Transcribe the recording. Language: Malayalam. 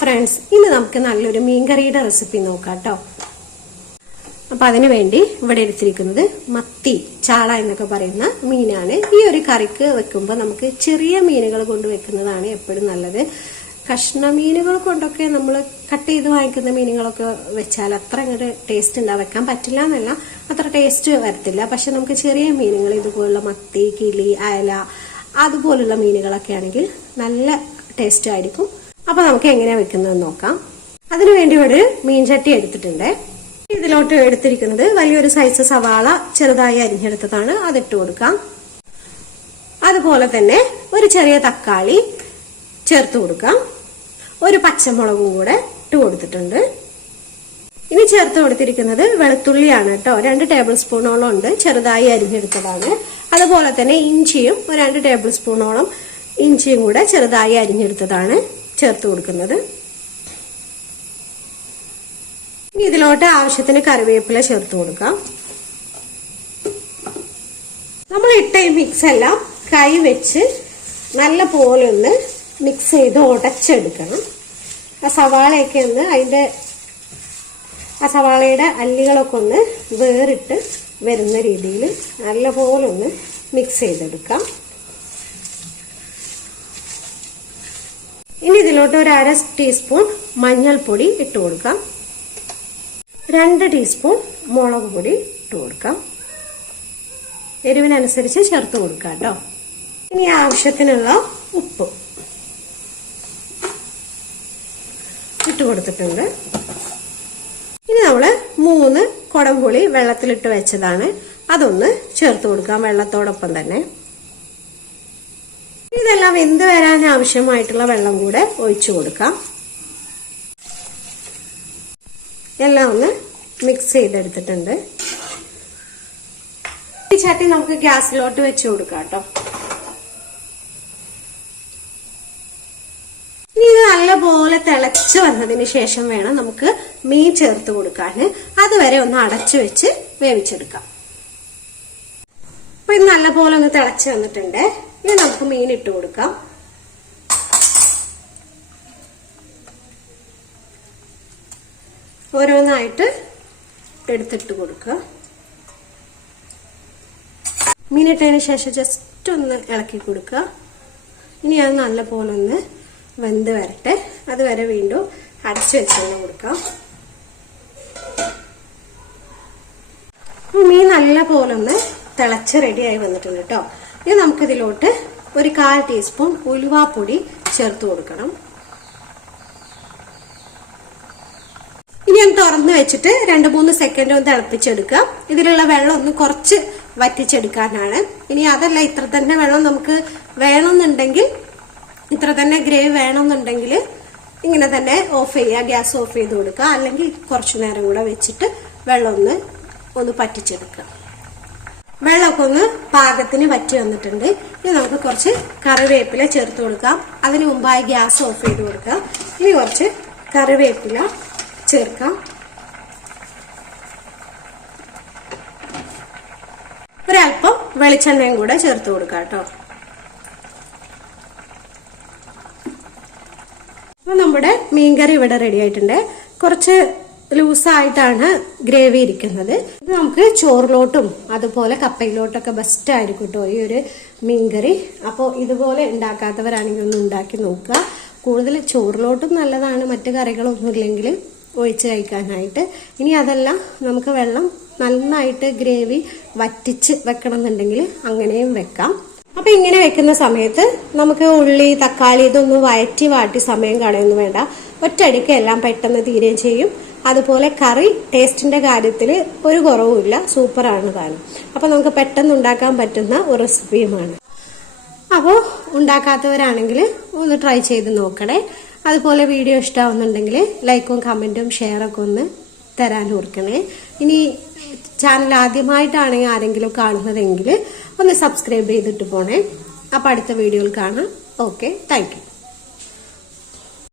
ഫ്രണ്ട്സ് ഇന്ന് നമുക്ക് നല്ലൊരു മീൻകറിയുടെ റെസിപ്പി നോക്കാം കേട്ടോ അപ്പൊ അതിനു വേണ്ടി ഇവിടെ എടുത്തിരിക്കുന്നത് മത്തി ചാള എന്നൊക്കെ പറയുന്ന മീനാണ്. ഈ ഒരു കറിക്ക് വെക്കുമ്പോൾ നമുക്ക് ചെറിയ മീനുകൾ കൊണ്ട് വെക്കുന്നതാണ് എപ്പോഴും നല്ലത്. കഷ്ണ മീനുകൾ കൊണ്ടൊക്കെ നമ്മൾ കട്ട് ചെയ്ത് വാങ്ങിക്കുന്ന മീനുകളൊക്കെ വെച്ചാൽ അത്ര അങ്ങോട്ട് ടേസ്റ്റ് ഉണ്ടാ വെക്കാൻ പറ്റില്ല എന്നല്ല അത്ര ടേസ്റ്റ് വരത്തില്ല. പക്ഷെ നമുക്ക് ചെറിയ മീനുകൾ ഇതുപോലുള്ള മത്തി കിളി അയല അതുപോലുള്ള മീനുകളൊക്കെ ആണെങ്കിൽ നല്ല ടേസ്റ്റ് ആയിരിക്കും. അപ്പൊ നമുക്ക് എങ്ങനെയാ വെക്കുന്നതെന്ന് നോക്കാം. അതിനുവേണ്ടി ഒരു മീൻചട്ടി എടുത്തിട്ടുണ്ട്. ഇതിലോട്ട് എടുത്തിരിക്കുന്നത് വലിയൊരു സൈസ് സവാള ചെറുതായി അരിഞ്ഞെടുത്തതാണ്. അതിട്ട് കൊടുക്കാം. അതുപോലെ തന്നെ ഒരു ചെറിയ തക്കാളി ചേർത്ത് കൊടുക്കാം. ഒരു പച്ചമുളകും കൂടെ ഇട്ട് കൊടുത്തിട്ടുണ്ട്. ഇനി ചേർത്ത് കൊടുത്തിരിക്കുന്നത് വെളുത്തുള്ളിയാണ് കേട്ടോ. രണ്ട് ടേബിൾ സ്പൂണോളം ഉണ്ട്. ചെറുതായി അരിഞ്ഞെടുത്തതാണ്. അതുപോലെ തന്നെ ഇഞ്ചിയും ഒരു രണ്ട് ടേബിൾ സ്പൂണോളം ഇഞ്ചിയും കൂടെ ചെറുതായി അരിഞ്ഞെടുത്തതാണ്. ചേർത്ത് കൊടുക്കുന്നത്. ഇതിലോട്ട് ആവശ്യത്തിന് കറിവേപ്പില ചേർത്ത് കൊടുക്കാം. നമ്മൾ ഇട്ട ഈ മിക്സ് എല്ലാം കൈ വെച്ച് നല്ല പോലെ ഒന്ന് മിക്സ് ചെയ്ത് ഉടച്ചെടുക്കണം. ആ സവാളയൊക്കെ ഒന്ന് അതിന്റെ ആ സവാളയുടെ അല്ലികളൊക്കെ ഒന്ന് വേറിട്ട് വരുന്ന രീതിയിൽ നല്ലപോലെ ഒന്ന് മിക്സ് ചെയ്തെടുക്കാം. ഇനി ഇതിലോട്ട് ഒരു അര ടീസ്പൂൺ മഞ്ഞൾപ്പൊടി ഇട്ട് കൊടുക്കാം. രണ്ട് ടീസ്പൂൺ മുളക് പൊടി ഇട്ട് കൊടുക്കാം. എരിവിനനുസരിച്ച് ചേർത്ത് കൊടുക്കാം കേട്ടോ. ഇനി ആവശ്യത്തിനുള്ള ഉപ്പ് ഇട്ട് കൊടുത്തിട്ടുണ്ട്. ഇനി നമ്മൾ മൂന്ന് കുടംപുളി വെള്ളത്തിലിട്ട് വെച്ചതാണ്. അതൊന്ന് ചേർത്ത് കൊടുക്കാം വെള്ളത്തോടൊപ്പം തന്നെ. ഇതെല്ലാം വെന്ത് വരാൻ ആവശ്യമായിട്ടുള്ള വെള്ളം കൂടെ ഒഴിച്ചു കൊടുക്കാം. എല്ലാം ഒന്ന് മിക്സ് ചെയ്തെടുത്തിട്ടുണ്ട്. ചട്ടി നമുക്ക് ഗ്യാസിലോട്ട് വെച്ച് കൊടുക്കാം കേട്ടോ. ഇത് നല്ലപോലെ തിളച്ച് വന്നതിന് ശേഷം വേണം നമുക്ക് മീൻ ചേർത്ത് കൊടുക്കാൻ അതുവരെ ഒന്ന് അടച്ചു വെച്ച് വേവിച്ചെടുക്കാം. അപ്പൊ ഇത് നല്ലപോലെ ഒന്ന് തിളച്ച് വന്നിട്ടുണ്ട്. ഇനി നമുക്ക് മീൻ ഇട്ട് കൊടുക്കാം. ഓരോന്നായിട്ട് എടുത്തിട്ട് കൊടുക്കുക. മീനിട്ടതിന് ശേഷം ജസ്റ്റ് ഒന്ന് ഇളക്കി കൊടുക്കുക. ഇനി അത് നല്ല പോലെ ഒന്ന് വെന്ത് വരട്ടെ. അതുവരെ വീണ്ടും അടച്ചു വെച്ച് തന്നെ കൊടുക്കാം മീൻ നല്ല പോലെ ഒന്ന് തിളച്ച് റെഡിയായി വന്നിട്ടുണ്ട് കേട്ടോ ഇനി നമുക്കിതിലോട്ട് ഒരു കാൽ ടീസ്പൂൺ ഉലുവാപ്പൊടി ചേർത്ത് കൊടുക്കണം. ഇനി ഒന്ന് തുറന്ന് വെച്ചിട്ട് രണ്ട് മൂന്ന് സെക്കൻഡ് ഒന്ന് തിളപ്പിച്ചെടുക്കുക. ഇതിലുള്ള വെള്ളം ഒന്ന് കുറച്ച് വറ്റിച്ചെടുക്കാനാണ്. ഇനി അതല്ല ഇത്ര തന്നെ വെള്ളം നമുക്ക് വേണമെന്നുണ്ടെങ്കിൽ ഇത്ര തന്നെ ഗ്രേവി വേണമെന്നുണ്ടെങ്കിൽ ഇങ്ങനെ തന്നെ ഓഫ് ചെയ്യുക ഗ്യാസ് ഓഫ് ചെയ്ത് കൊടുക്കുക. അല്ലെങ്കിൽ കുറച്ചു നേരം കൂടെ വെച്ചിട്ട് വെള്ളം ഒന്ന് ഒന്ന് പറ്റിച്ചെടുക്കുക. വെള്ളമൊക്കെ ഒന്ന് പാകത്തിന് വറ്റി വന്നിട്ടുണ്ട്. ഇനി നമുക്ക് കുറച്ച് കറിവേപ്പില ചേർത്ത് കൊടുക്കാം. അതിന് മുമ്പായി ഗ്യാസ് ഓഫ് ചെയ്ത് കൊടുക്കാം. ഇനി കുറച്ച് കറിവേപ്പില ചേർക്കാം. ഒരല്പം വെളിച്ചെണ്ണയും കൂടെ ചേർത്ത് കൊടുക്കാം കേട്ടോ. നമ്മുടെ മീൻകറി ഇവിടെ റെഡി ആയിട്ടുണ്ട്. കുറച്ച് ലൂസായിട്ടാണ് ഗ്രേവി ഇരിക്കുന്നത്. ഇത് നമുക്ക് ചോറിലോട്ടും അതുപോലെ കപ്പയിലോട്ടൊക്കെ ബെസ്റ്റ് ആയിരിക്കും കേട്ടോ ഈ ഒരു മീൻകറി. അപ്പോൾ ഇതുപോലെ ഉണ്ടാക്കാത്തവരാണെങ്കിൽ ഒന്ന് ഉണ്ടാക്കി നോക്കുക. കൂടുതൽ ചോറിലോട്ടും നല്ലതാണ്. മറ്റു കറികളൊന്നും ഇല്ലെങ്കിൽ ഒഴിച്ച് കഴിക്കാനായിട്ട്. ഇനി അതല്ല നമുക്ക് വെള്ളം നന്നായിട്ട് ഗ്രേവി വറ്റിച്ച് വെക്കണം എന്നുണ്ടെങ്കിൽ അങ്ങനെയും വെക്കാം. അപ്പൊ ഇങ്ങനെ വെക്കുന്ന സമയത്ത് നമുക്ക് ഉള്ളി തക്കാളി ഇതൊന്നും വയറ്റി വാട്ടി സമയം കളയൊന്നും വേണ്ട. ഒറ്റയടിക്ക് എല്ലാം പെട്ടെന്ന് തീരുകയും ചെയ്യും. അതുപോലെ കറി ടേസ്റ്റിന്റെ കാര്യത്തിൽ ഒരു കുറവുമില്ല. സൂപ്പറാണ് കാരണം അപ്പോൾ നമുക്ക് പെട്ടെന്ന് ഉണ്ടാക്കാൻ പറ്റുന്ന ഒരു റെസിപ്പിയുമാണ്. അപ്പോൾ ഉണ്ടാക്കാത്തവരാണെങ്കിൽ ഒന്ന് ട്രൈ ചെയ്ത് നോക്കണേ. അതുപോലെ വീഡിയോ ഇഷ്ടമാവുന്നുണ്ടെങ്കിൽ ലൈക്കും കമന്റും ഷെയറൊക്കെ ഒന്ന് തരാൻ ഓർക്കണേ. ഇനി ചാനൽ ആദ്യമായിട്ടാണെങ്കിൽ ആരെങ്കിലും കാണുന്നതെങ്കിൽ ഒന്ന് സബ്സ്ക്രൈബ് ചെയ്തിട്ട് പോണേ. അപ്പോൾ അടുത്ത വീഡിയോയിൽ കാണാം. Okay thank